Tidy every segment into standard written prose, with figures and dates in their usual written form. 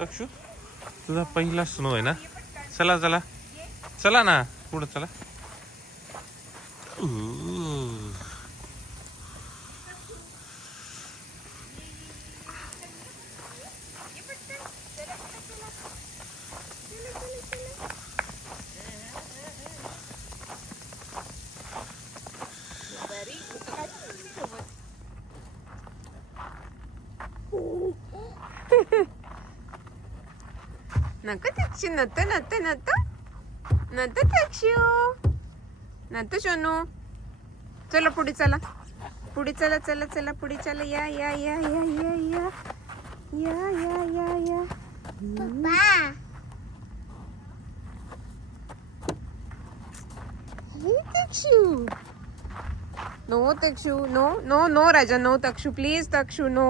तक्षू तुझा पहिला स्नो आहे ना. चला चला चला ना पुढे चला. नको तक्षू नत नत नत नत तक्षू नत सोनू. चला पुढे चला पुढे चला चला चला पुढे चला. या या या या या या या या या या Takshu. No Takshu no no no Raja no Takshu please Takshu no.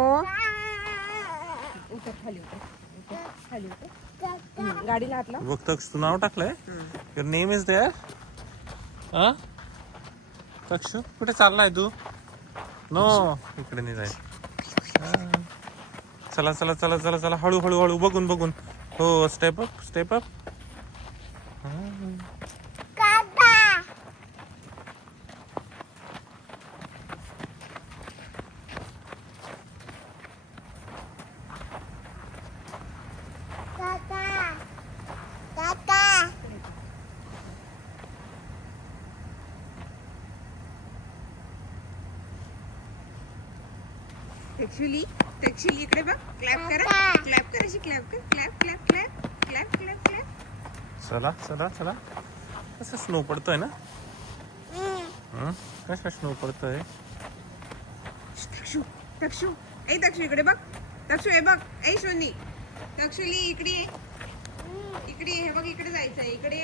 उतर खाली उतर खाली उतर. गाडीला हात लाव. बघ तक्षू तू नाव टाकलंय. Your name is there. हा तक्षू कुठे चाललाय तू. नो इकडे नाही जाय. चला चला चला चला चला हळू हळू हळू बघून बघून. हो स्टेप अप स्टेप अप. तक्षुली इकडे बघ. क्लॅप करा क्लॅप कर अशी क्लॅप कर. Clap clap clap clap clap clap. चला चला चला. कसं स्नो पडतोय ना. कसा स्नो पडतोय. तक्षू तक्षू ए तक्षू इकडे बघ. तक्षू हे बघ. ए शोनी तक्षुली इकडे ये. इकडे हे बघ इकडे जायचंय इकडे.